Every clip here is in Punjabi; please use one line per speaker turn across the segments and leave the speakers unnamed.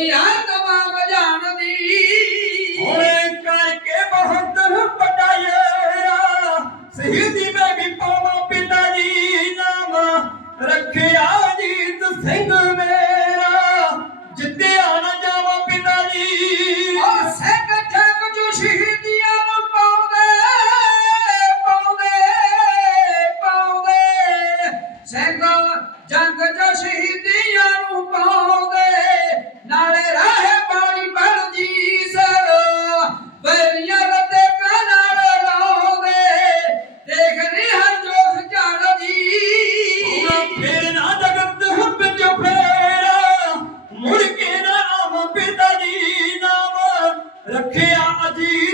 ਦੁਨੀਆ ਤਮਾਮ ਜਾਣਦੀ ਹੋਏ ਕਰਕੇ ਬਹੁਤ ਪਟਾਇਆ ਸਹੀਦੀ
ਮੈਂ ਵੀ ਪਾਵਾਂ ਪਿਤਾ ਜੀ ਨਾਮ ਰੱਖਿਆ ਜੀਤ ਸਿੰਘ કે
આ અધી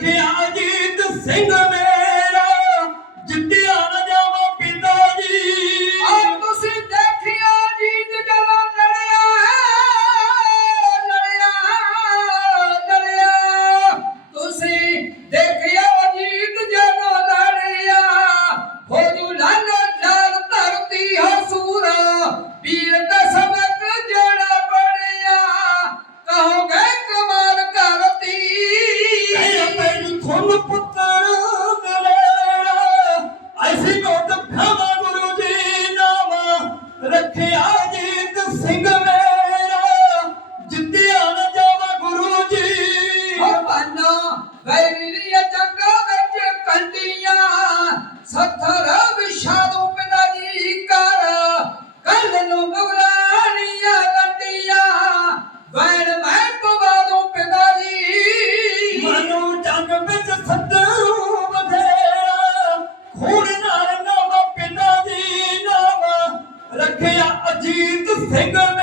ਰੱਖਿਆ ਜੀਤ
ਸਿੰਘ ਪੁੱਤਰ ਮਿਲੇ ਅਸੀਂ ਨੂੰ ਤਖਵਾ ਗੁਰੂ ਜੀ ਨਾਮ। ਰੱਖਿਆ ਜੀਤ ਸਿੰਘ ਮੇਰਾ। ਜਿੱਤਿਆ ਨਾ ਜਾਵਾ ਗੁਰੂ ਜੀ।
ਹੋ ਬੰਨਾ ਵੈਰੀ
ਚੰਗਾ। ਰੱਖਿਆ ਅਜੀਤ ਸਿੰਘ